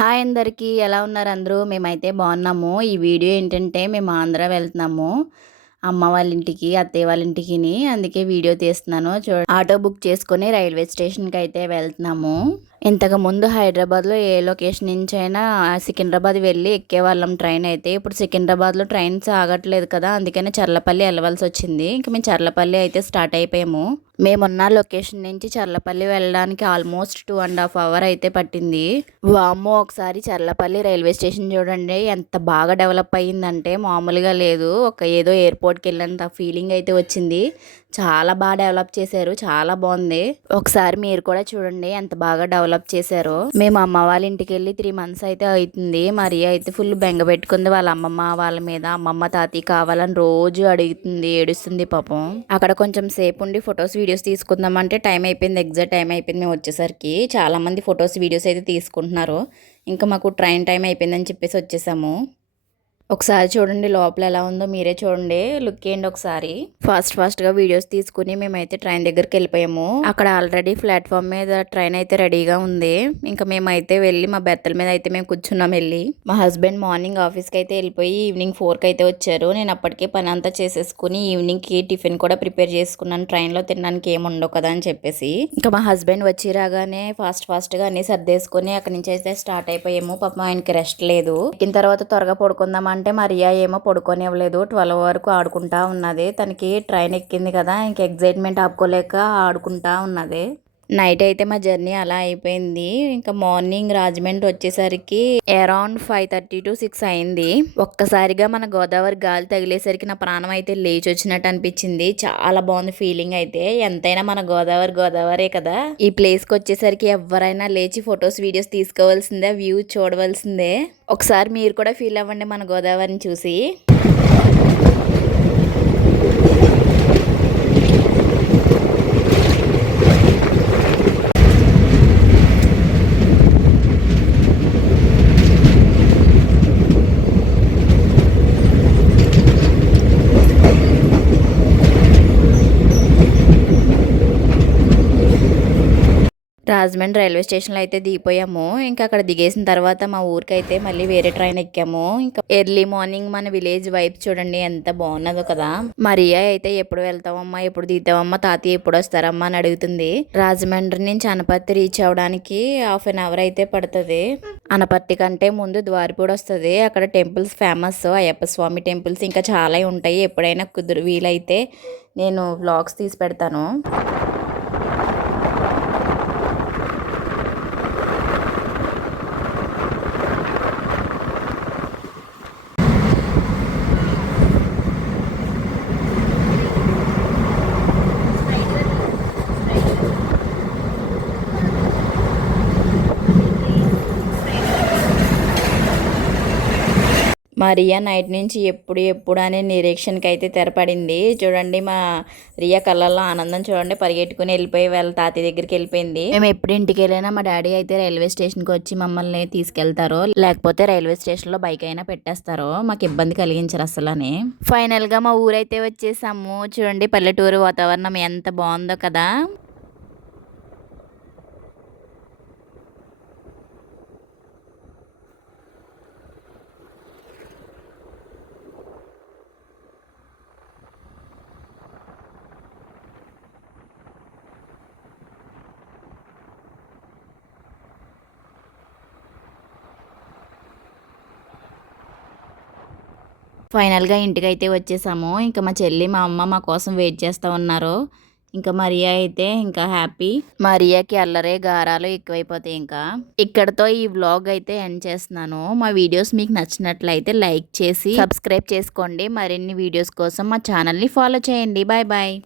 Hi అందరికీ ఎలా ఉన్నారు అందరూ? మేమైతే బాగున్నాము. ఈ వీడియో ఏంటంటే మేము ఆంధ్ర వెళ్తున్నాము. అమ్మ వాళ్ళ ఇంటికి, అత్తయ్య వాళ్ళ ఇంటికిని. అందుకే వీడియో తీస్తున్నాను. ఆటో బుక్ చేసుకొని రైల్వే స్టేషన్కి అయితే వెళ్తున్నాము. ఇంతకుముందు హైదరాబాద్లో ఏ లొకేషన్ నుంచి అయినా సికింద్రాబాద్ వెళ్ళి ఎక్కేవాళ్ళం ట్రైన్ అయితే. ఇప్పుడు సికింద్రాబాద్లో ట్రైన్స్ ఆగట్లేదు కదా, అందుకని చర్లపల్లి వెళ్ళవలసి వచ్చింది. ఇంక మేము చర్లపల్లి అయితే స్టార్ట్ అయిపోయాము. మేమున్న లొకేషన్ నుంచి చర్లపల్లి వెళ్ళడానికి ఆల్మోస్ట్ 2.5 hours అయితే పట్టింది. వామ్మో, ఒకసారి చర్లపల్లి రైల్వే స్టేషన్ చూడండి ఎంత బాగా డెవలప్ అయ్యిందంటే మామూలుగా లేదు. ఏదో ఎయిర్పోర్ట్కి వెళ్ళినంత ఫీలింగ్ అయితే వచ్చింది. చాలా బాగా డెవలప్ చేశారు, చాలా బాగుంది. ఒకసారి మీరు కూడా చూడండి ఎంత బాగా డెవలప్ చేశారో. మేము అమ్మ వాళ్ళ ఇంటికి వెళ్ళి 3 months అయితే అవుతుంది. మరియా అయితే ఫుల్ బెంగ పెట్టుకుంది వాళ్ళ అమ్మమ్మ వాళ్ళ మీద. అమ్మమ్మ తాతయ్య కావాలని రోజు అడుగుతుంది, ఏడుస్తుంది పాపం. అక్కడ కొంచెం సేపు ఉండి ఫొటోస్ వీడియోస్ తీసుకుందామంటే టైం అయిపోయింది, ఎగ్జాక్ట్ టైం అయిపోయింది. మేము వచ్చేసరికి చాలా మంది ఫొటోస్ వీడియోస్ అయితే తీసుకుంటున్నారు. ఇంకా మాకు ట్రైన్ టైం అయిపోయిందని చెప్పేసి వచ్చేసాము. ఒకసారి చూడండి లోపల ఎలా ఉందో, మీరే చూడండి, లుక్ చేయండి ఒకసారి. ఫాస్ట్గా వీడియోస్ తీసుకుని మేమైతే ట్రైన్ దగ్గరికి వెళ్ళిపోయాము. అక్కడ ఆల్రెడీ ప్లాట్ఫామ్ మీద ట్రైన్ అయితే రెడీగా ఉంది. ఇంకా మేమైతే వెళ్ళి మా బెత్తల మీద అయితే మేము కూర్చున్నాం వెళ్ళి. మా హస్బెండ్ మార్నింగ్ ఆఫీస్కి అయితే వెళ్ళిపోయి ఈవినింగ్ 4కి అయితే వచ్చారు. నేను అప్పటికే పని అంతా చేసేసుకుని ఈవినింగ్కి టిఫిన్ కూడా ప్రిపేర్ చేసుకున్నాను. ట్రైన్లో తినడానికి ఏమి ఉండవు కదా అని చెప్పేసి. ఇంకా మా హస్బెండ్ వచ్చి రాగానే ఫాస్ట్గా అన్ని సర్దేసుకుని అక్కడి నుంచి అయితే స్టార్ట్ అయిపోయాము. పాపం ఆయనకి రెస్ట్ లేదు. ఎక్కిన తర్వాత త్వరగా పడుకుందాం అంటే మరియా ఏమో పడుకోనివ్వలేదు. 12 వరకు ఆడుకుంటా ఉన్నది. తనకి ట్రైన్ ఎక్కింది కదా, ఇంక ఎగ్జైట్మెంట్ ఆపుకోలేక ఆడుకుంటా ఉన్నది. నైట్ అయితే మా జర్నీ అలా అయిపోయింది. ఇంకా మార్నింగ్ రాజమండ్రి వచ్చేసరికి అరౌండ్ 5:30 to 6 అయింది. ఒక్కసారిగా మన గోదావరి గాలి తగిలేసరికి నా ప్రాణం అయితే లేచి వచ్చినట్టు అనిపించింది. చాలా బాగుంది ఫీలింగ్ అయితే. ఎంతైనా మన గోదావరే కదా. ఈ ప్లేస్కి వచ్చేసరికి ఎవరైనా లేచి ఫొటోస్ వీడియోస్ తీసుకోవాల్సిందే, వ్యూ చూడవలసిందే. ఒకసారి మీరు కూడా ఫీల్ అవ్వండి మన గోదావరిని చూసి. రాజమండ్రి రైల్వే స్టేషన్లో అయితే దిగిపోయాము. ఇంకా అక్కడ దిగేసిన తర్వాత మా ఊరికైతే మళ్ళీ వేరే ట్రైన్ ఎక్కాము. ఇంకా ఎర్లీ మార్నింగ్ మన విలేజ్ వైపు చూడండి ఎంత బాగున్నదో కదా. మరియా అయితే ఎప్పుడు వెళ్తావమ్మా, ఎప్పుడు దిగుతావమ్మా, తాతయ్య ఎప్పుడు వస్తారమ్మా అని అడుగుతుంది. రాజమండ్రి నుంచి అనపర్తి రీచ్ అవడానికి 1/2 hour అయితే పడుతుంది. అనపర్తి కంటే ముందు ద్వారపూడి వస్తుంది. అక్కడ టెంపుల్స్ ఫేమస్, అయ్యప్ప స్వామి టెంపుల్స్ ఇంకా చాలా ఉంటాయి. ఎప్పుడైనా వీలైతే నేను వ్లాగ్స్ తీసి పెడతాను. మా రియా నైట్ నుంచి ఎప్పుడు అనే నిరీక్షణకి అయితే తెరపడింది. చూడండి మా రియా కళ్ళల్లో ఆనందం చూడండి. పరిగెట్టుకుని వెళ్ళిపోయి వాళ్ళ తాతయ్య దగ్గరికి వెళ్ళిపోయింది. మేము ఎప్పుడు ఇంటికి వెళ్ళినా మా డాడీ అయితే రైల్వే స్టేషన్కి వచ్చి మమ్మల్ని తీసుకెళ్తారో, లేకపోతే రైల్వే స్టేషన్లో బైక్ అయినా పెట్టేస్తారో. మాకు ఇబ్బంది కలిగించరు అసలని. ఫైనల్గా మా ఊరైతే వచ్చేసాము. చూడండి పల్లెటూరు వాతావరణం ఎంత బాగుందో కదా. ఫైనల్గా ఇంటికైతే వచ్చేసాము. ఇంకా మా చెల్లి మా అమ్మ మా కోసం వెయిట్ చేస్తూ ఉన్నారు. ఇంకా మరియా అయితే ఇంకా హ్యాపీ. మరియాకి అల్లరే గారాలు ఎక్కువైపోతాయి. ఇంకా ఇక్కడతో ఈ వ్లాగ్ అయితే ఎండ్ చేస్తున్నాను. మా వీడియోస్ మీకు నచ్చినట్లయితే లైక్ చేసి సబ్స్క్రైబ్ చేసుకోండి. మరిన్ని వీడియోస్ కోసం మా ఛానల్ని ఫాలో చేయండి. Bye bye.